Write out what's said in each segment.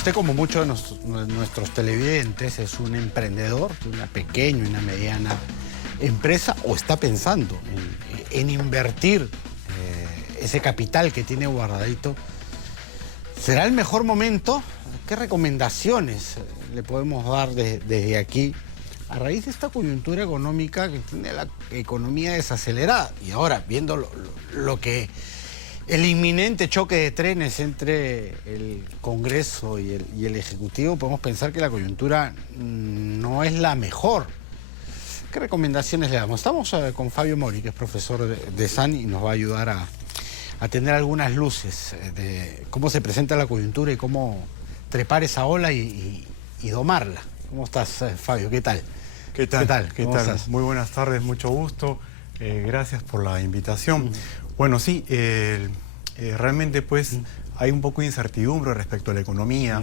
usted, como muchos de nuestros televidentes, es un emprendedor de una pequeña y una mediana empresa o está pensando en invertir ese capital que tiene guardadito, ¿será el mejor momento? ¿Qué recomendaciones le podemos dar desde aquí a raíz de esta coyuntura económica que tiene la economía desacelerada? Y ahora, viendo el inminente choque de trenes entre el Congreso y el Ejecutivo, podemos pensar que la coyuntura no es la mejor. ¿Qué recomendaciones le damos? Estamos con Fabio Mori, que es profesor de SAN y nos va a ayudar a tener algunas luces de cómo se presenta la coyuntura y cómo trepar esa ola y domarla. ¿Cómo estás, Fabio? ¿Qué tal? ¿Qué tal? ¿Cómo estás? Muy buenas tardes, mucho gusto. Gracias por la invitación. Bueno, sí, realmente pues hay un poco de incertidumbre respecto a la economía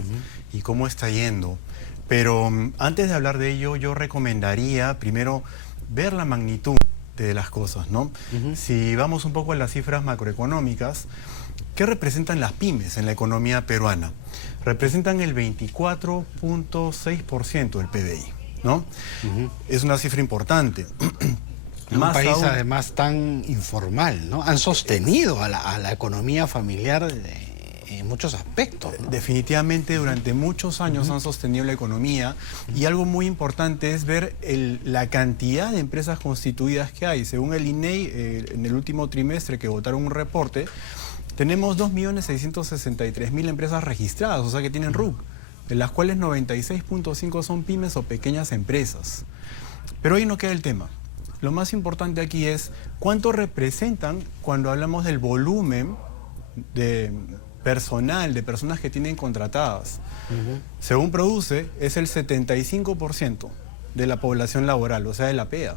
y cómo está yendo. Pero antes de hablar de ello, yo recomendaría primero ver la magnitud de las cosas, ¿no? Si vamos un poco a las cifras macroeconómicas, ¿qué representan las pymes en la economía peruana? Representan el 24.6% del PBI, ¿no? Es una cifra importante. En un país además tan informal, ¿no? Han sostenido a la economía familiar en muchos aspectos, ¿no? Definitivamente durante muchos años han sostenido la economía y algo muy importante es ver la cantidad de empresas constituidas que hay. Según el INEI, en el último trimestre que votaron un reporte, tenemos 2.663.000 empresas registradas, o sea que tienen RUC, de las cuales 96.5 son pymes o pequeñas empresas. Pero ahí no queda el tema. Lo más importante aquí es cuánto representan cuando hablamos del volumen de personal, de personas que tienen contratadas. Según Produce, es el 75% de la población laboral, o sea, de la PEA.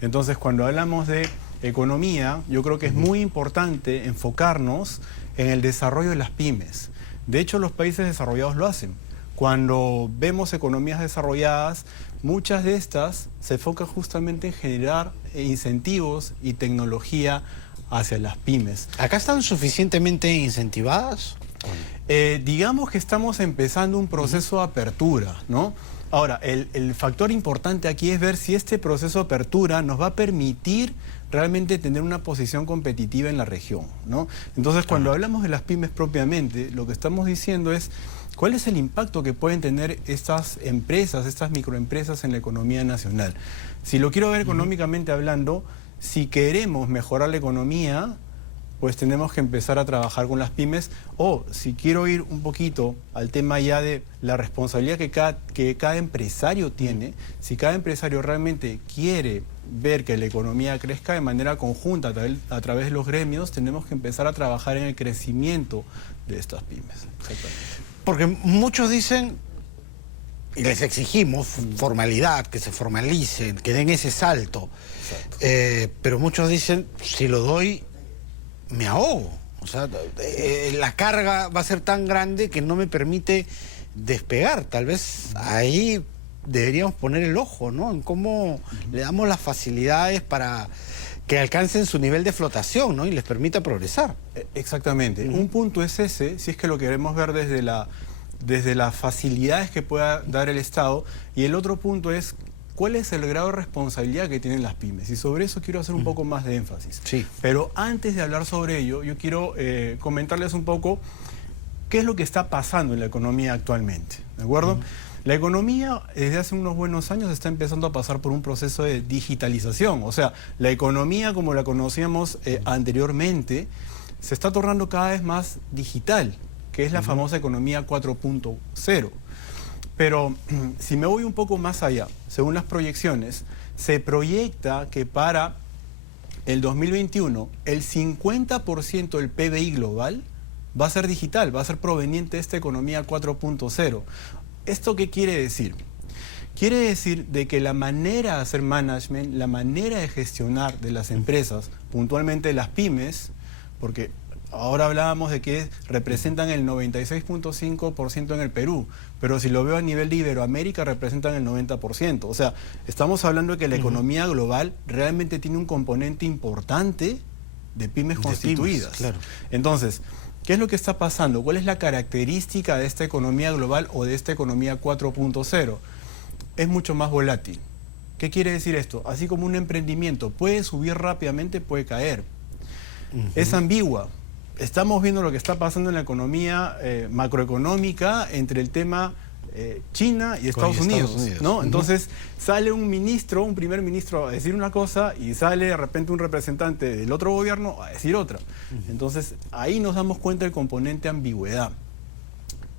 Entonces, cuando hablamos de economía, yo creo que es muy importante enfocarnos en el desarrollo de las pymes. De hecho, los países desarrollados lo hacen. Cuando vemos economías desarrolladas, muchas de estas se enfocan justamente en generar incentivos y tecnología hacia las pymes. ¿Acá están suficientemente incentivadas? Digamos que estamos empezando un proceso de apertura, ¿no? Ahora, el factor importante aquí es ver si este proceso de apertura nos va a permitir realmente tener una posición competitiva en la región, ¿no? Entonces, cuando hablamos de las pymes propiamente, lo que estamos diciendo es cuál es el impacto que pueden tener estas empresas, estas microempresas en la economía nacional. Si lo quiero ver económicamente hablando, si queremos mejorar la economía, pues tenemos que empezar a trabajar con las pymes. O si quiero ir un poquito al tema ya de la responsabilidad que cada empresario tiene, si cada empresario realmente quiere ver que la economía crezca de manera conjunta a través de los gremios, tenemos que empezar a trabajar en el crecimiento de estas pymes. Porque muchos dicen, y les exigimos formalidad, que se formalicen, que den ese salto. Pero muchos dicen, si lo doy, me ahogo. O sea, la carga va a ser tan grande que no me permite despegar. Tal vez ahí deberíamos poner el ojo, ¿no? En cómo le damos las facilidades para que alcancen su nivel de flotación, ¿no? Y les permita progresar. Exactamente. Un punto es ese, si es que lo queremos ver desde las facilidades que pueda dar el Estado, y el otro punto es cuál es el grado de responsabilidad que tienen las pymes. Y sobre eso quiero hacer un poco más de énfasis. Sí. Pero antes de hablar sobre ello, yo quiero comentarles un poco qué es lo que está pasando en la economía actualmente, ¿de acuerdo? La economía desde hace unos buenos años está empezando a pasar por un proceso de digitalización. O sea, la economía como la conocíamos anteriormente se está tornando cada vez más digital, que es la famosa economía 4.0. Pero si me voy un poco más allá, según las proyecciones, se proyecta que para el 2021 el 50% del PBI global va a ser digital, va a ser proveniente de esta economía 4.0. ¿Esto qué quiere decir? Quiere decir de que la manera de hacer management, la manera de gestionar de las empresas, puntualmente las pymes, porque ahora hablábamos de que representan el 96.5% en el Perú, pero si lo veo a nivel de Iberoamérica representan el 90%. O sea, estamos hablando de que la economía global realmente tiene un componente importante de pymes constituidas. Claro. Entonces, ¿Qué es lo que está pasando? ¿Cuál es la característica de esta economía global o de esta economía 4.0? Es mucho más volátil. ¿Qué quiere decir esto? Así como un emprendimiento puede subir rápidamente, puede caer. Es ambigua. Estamos viendo lo que está pasando en la economía macroeconómica entre el tema China y Estados Unidos, ¿no? Entonces sale un ministro, un primer ministro a decir una cosa y sale de repente un representante del otro gobierno a decir otra. Entonces ahí nos damos cuenta del componente ambigüedad.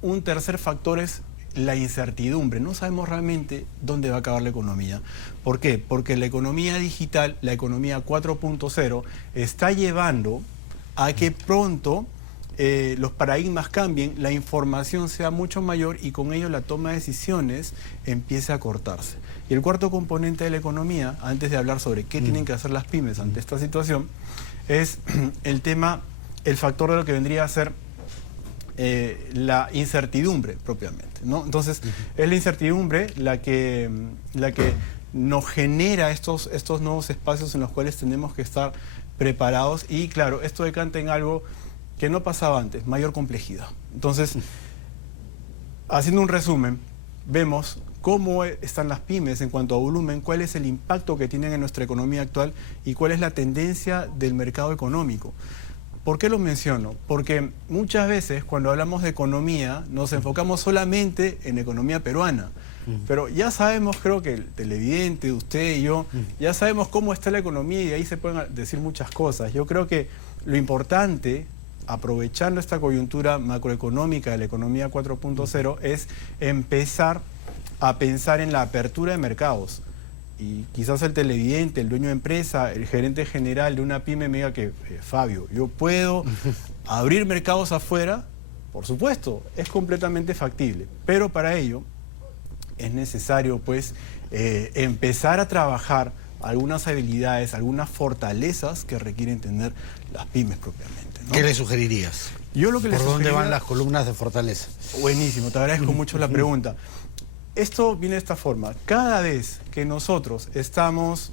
Un tercer factor es la incertidumbre. No sabemos realmente dónde va a acabar la economía. ¿Por qué? Porque la economía digital, la economía 4.0, está llevando a que pronto los paradigmas cambien, la información sea mucho mayor y con ello la toma de decisiones empiece a cortarse. Y el cuarto componente de la economía, antes de hablar sobre qué tienen que hacer las pymes ante esta situación, es el factor de lo que vendría a ser la incertidumbre propiamente, ¿no? Entonces, es la incertidumbre la que nos genera estos nuevos espacios en los cuales tenemos que estar preparados y, claro, esto decanta en algo que no pasaba antes, mayor complejidad. Entonces, haciendo un resumen, vemos cómo están las pymes en cuanto a volumen, cuál es el impacto que tienen en nuestra economía actual y cuál es la tendencia del mercado económico. ¿Por qué lo menciono? Porque muchas veces cuando hablamos de economía nos enfocamos solamente en economía peruana. Pero ya sabemos, creo que el televidente, usted y yo, ya sabemos cómo está la economía y de ahí se pueden decir muchas cosas. Yo creo que lo importante, aprovechando esta coyuntura macroeconómica de la economía 4.0, es empezar a pensar en la apertura de mercados. Y quizás el televidente, el dueño de empresa, el gerente general de una pyme me diga que, Fabio, ¿yo puedo abrir mercados afuera? Por supuesto, es completamente factible. Pero para ello es necesario, pues, empezar a trabajar algunas habilidades, algunas fortalezas que requieren tener las pymes propiamente, ¿no? ¿Qué le sugerirías? Yo lo que ¿Por dónde van las columnas de fortaleza? Buenísimo, te agradezco mucho la pregunta. Esto viene de esta forma. Cada vez que nosotros estamos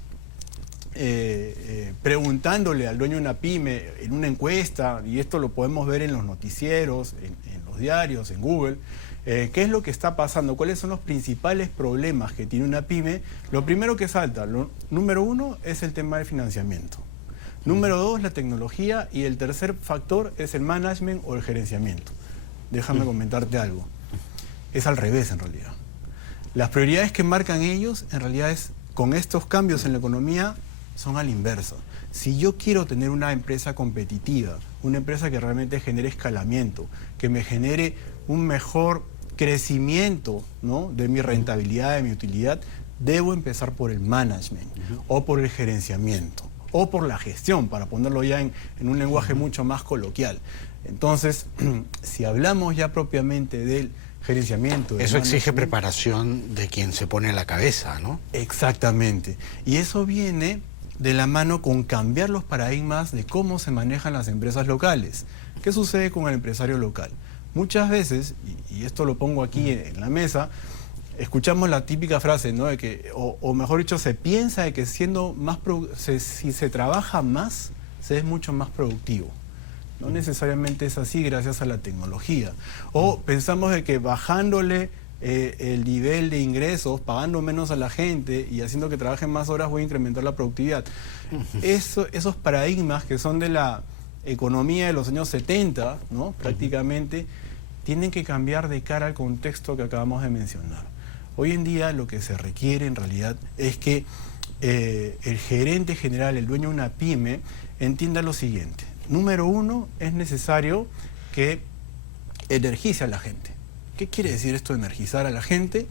preguntándole al dueño de una pyme en una encuesta, y esto lo podemos ver en los noticieros, en los diarios, en Google, qué es lo que está pasando, cuáles son los principales problemas que tiene una pyme, lo primero que salta, número uno, es el tema del financiamiento. Número dos, la tecnología, y el tercer factor es el management o el gerenciamiento. Déjame comentarte algo. Es al revés en realidad. Las prioridades que marcan ellos, en realidad con estos cambios en la economía, son a la inversa. Si yo quiero tener una empresa competitiva, una empresa que realmente genere escalamiento, que me genere un mejor crecimiento, ¿no?, de mi rentabilidad, de mi utilidad, debo empezar por el management o por el gerenciamiento o por la gestión, para ponerlo ya en un lenguaje mucho más coloquial. Entonces, si hablamos ya propiamente del gerenciamiento... Eso exige preparación de quien se pone a la cabeza, ¿no? Exactamente. Y eso viene de la mano con cambiar los paradigmas de cómo se manejan las empresas locales. ¿Qué sucede con el empresario local? Muchas veces, y esto lo pongo aquí en la mesa, escuchamos la típica frase, ¿no?, de que, o mejor dicho, se piensa de que siendo más si se trabaja más, se es mucho más productivo. No necesariamente es así gracias a la tecnología. O pensamos de que bajándole el nivel de ingresos, pagando menos a la gente y haciendo que trabajen más horas voy a incrementar la productividad. Esos paradigmas que son de la economía de los años 70, ¿no?, prácticamente, tienen que cambiar de cara al contexto que acabamos de mencionar. Hoy en día lo que se requiere en realidad es que el gerente general, el dueño de una pyme, entienda lo siguiente. Número uno, es necesario que energice a la gente. ¿Qué quiere decir esto de energizar a la gente?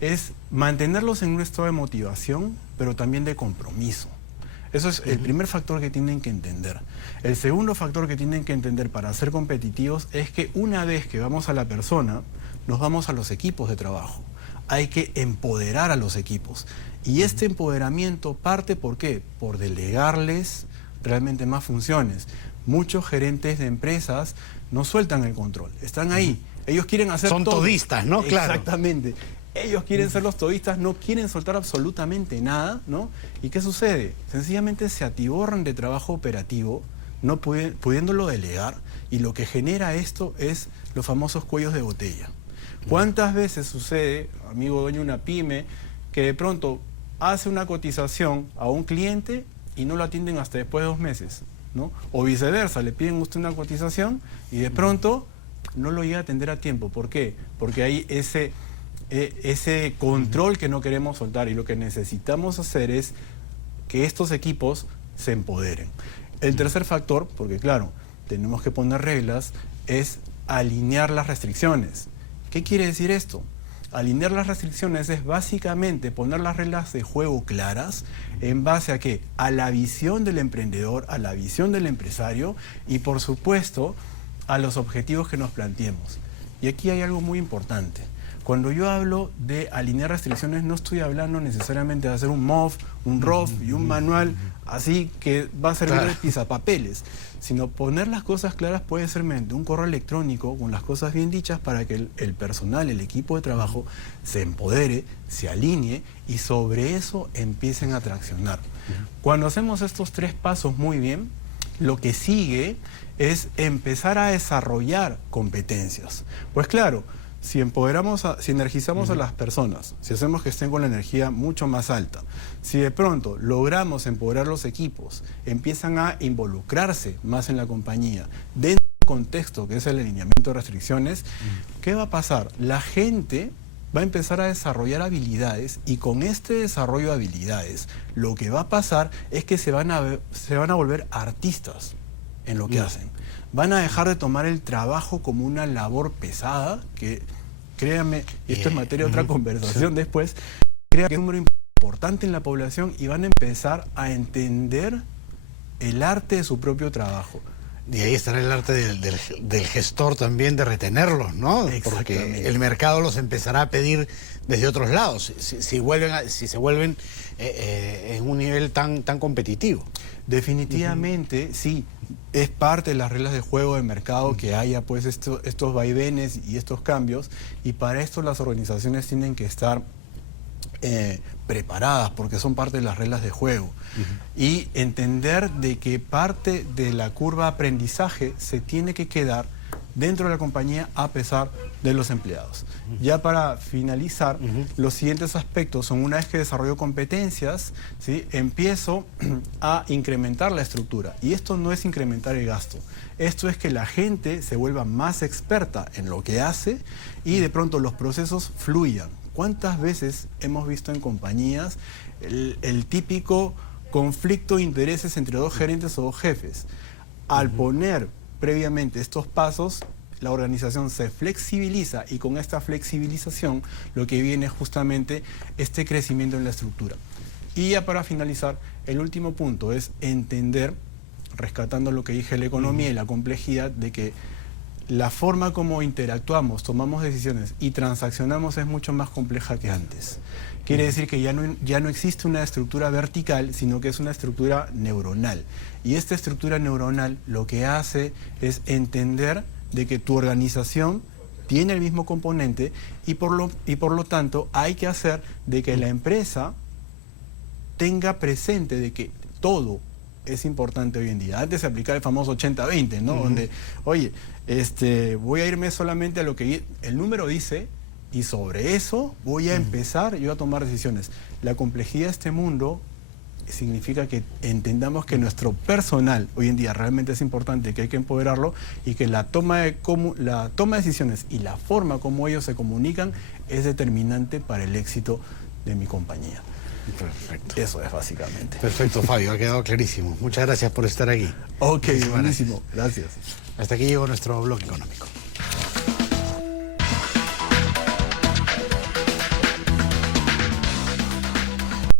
Es mantenerlos en un estado de motivación, pero también de compromiso. Eso es el primer factor que tienen que entender. El segundo factor que tienen que entender para ser competitivos es que una vez que vamos a la persona, nos vamos a los equipos de trabajo. Hay que empoderar a los equipos. Y este empoderamiento parte, ¿por qué? Por delegarles realmente más funciones. Muchos gerentes de empresas no sueltan el control, están ahí. Ellos quieren hacer todo. Son todistas, ¿no? Claro. Exactamente. Ellos quieren ser los todistas, no quieren soltar absolutamente nada, ¿no? ¿Y qué sucede? Sencillamente se atiborran de trabajo operativo, no pudiéndolo delegar, y lo que genera esto es los famosos cuellos de botella. ¿Cuántas veces sucede, amigo dueño de una pyme, que de pronto hace una cotización a un cliente y no lo atienden hasta después de 2 meses, ¿no? O viceversa, le piden a usted una cotización y de pronto no lo llega a atender a tiempo? ¿Por qué? Porque hay ese control que no queremos soltar, y lo que necesitamos hacer es que estos equipos se empoderen. El tercer factor, porque claro, tenemos que poner reglas, es alinear las restricciones. ¿Qué quiere decir esto? Alinear las restricciones es básicamente poner las reglas de juego claras en base a ¿qué? A la visión del emprendedor, a la visión del empresario y por supuesto a los objetivos que nos planteemos. Y aquí hay algo muy importante. Cuando yo hablo de alinear restricciones, no estoy hablando necesariamente de hacer un MOF, un ROF y un manual así que va a servir de pisapapeles, sino poner las cosas claras puede ser mediante un correo electrónico con las cosas bien dichas para que el personal, el equipo de trabajo se empodere, se alinee y sobre eso empiecen a traccionar. Cuando hacemos estos 3 pasos muy bien, lo que sigue es empezar a desarrollar competencias. Pues claro, si energizamos a las personas, si hacemos que estén con la energía mucho más alta, si de pronto logramos empoderar los equipos, empiezan a involucrarse más en la compañía, dentro del contexto que es el alineamiento de restricciones, ¿qué va a pasar? La gente va a empezar a desarrollar habilidades y con este desarrollo de habilidades lo que va a pasar es que se van a volver artistas en lo que hacen. Van a dejar de tomar el trabajo como una labor pesada, que créanme, y esto es materia de otra conversación después, crea que es un número importante en la población y van a empezar a entender el arte de su propio trabajo. Y ahí estará el arte del gestor también de retenerlos, ¿no? Porque el mercado los empezará a pedir desde otros lados, si se vuelven en un nivel tan competitivo. Definitivamente, sí, es parte de las reglas de juego del mercado que haya pues estos vaivenes y estos cambios, y para esto las organizaciones tienen que estar preparadas porque son parte de las reglas de juego y entender de que parte de la curva de aprendizaje se tiene que quedar dentro de la compañía a pesar de los empleados. Ya para finalizar, los siguientes aspectos son: una vez que desarrollo competencias, ¿sí?, empiezo a incrementar la estructura. Y esto no es incrementar el gasto, esto es que la gente se vuelva más experta en lo que hace y de pronto los procesos fluyan. ¿Cuántas veces hemos visto en compañías el típico conflicto de intereses entre 2 gerentes o 2 jefes? Al poner previamente estos pasos, la organización se flexibiliza y con esta flexibilización lo que viene es justamente este crecimiento en la estructura. Y ya para finalizar, el último punto es entender, rescatando lo que dije, la economía y la complejidad, de que la forma como interactuamos, tomamos decisiones y transaccionamos es mucho más compleja que antes. Quiere decir que ya no existe una estructura vertical, sino que es una estructura neuronal. Y esta estructura neuronal lo que hace es entender de que tu organización tiene el mismo componente y por lo tanto hay que hacer de que la empresa tenga presente de que todo es importante hoy en día. Antes se aplicaba el famoso 80-20, ¿no? Donde, oye, voy a irme solamente a lo que el número dice y sobre eso voy a empezar yo a tomar decisiones. La complejidad de este mundo significa que entendamos que nuestro personal hoy en día realmente es importante, que hay que empoderarlo y que la toma de decisiones y la forma como ellos se comunican es determinante para el éxito de mi compañía. Perfecto. Eso es básicamente. Perfecto, Fabio, ha quedado clarísimo. Muchas gracias por estar aquí. Ok, buenísimo. Gracias. Hasta aquí llegó nuestro bloque económico.